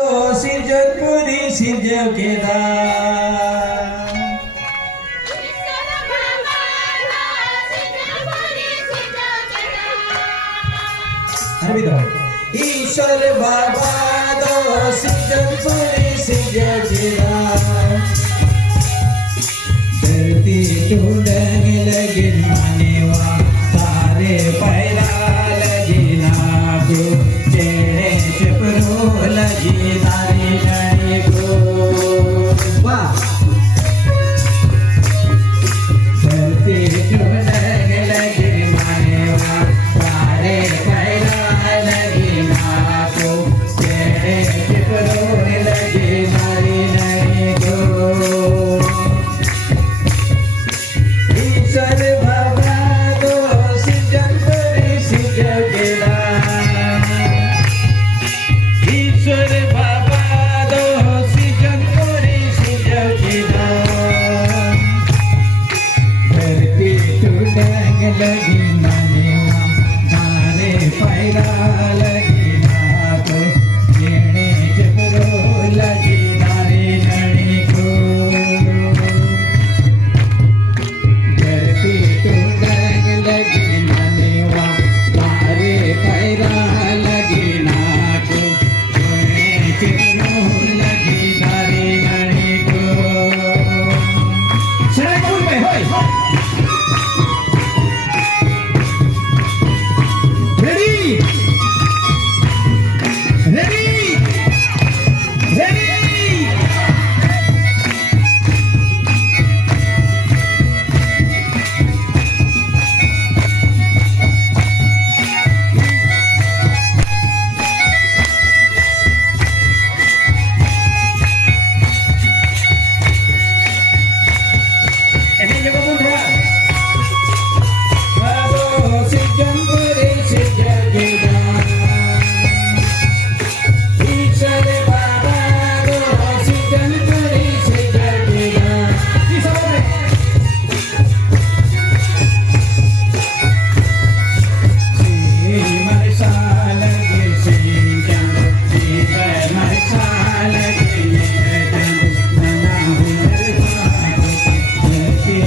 सिरजपुरी सिरजव के ईश्वर बाबा दो सिरजपुरी सिरजव के धरती टूटने लगी मानेवा सारे पैरा लगी नागो चेहरे चपरो लगी नारी नारी को वाह धरती टूटने लगी मानेवा सारे पैरा लगी नागो चेहरे चपरो लगी नारी नारी को ईश्वर बाबा दो सिरजपुरी सिरजव के ईश्वर बाबा दो सिरजपुरी सिरजव के धरती टूटने लगी मानेवा नारे पैरा लगी नाको येणे चपरो लगी नारी नणी को धरती टूटने लगी मानेवा नारे पैरा लगी नाको येणे चपरो लगी नारी नणी को सरायपुर में होय ready ready ready Ini juga putra. Aduh, sijangguri sijagida. ईश्वर बाबा दो सिरजपुरी सिरजव के मरसाल के सिंचन मरसाल के नना हुनर के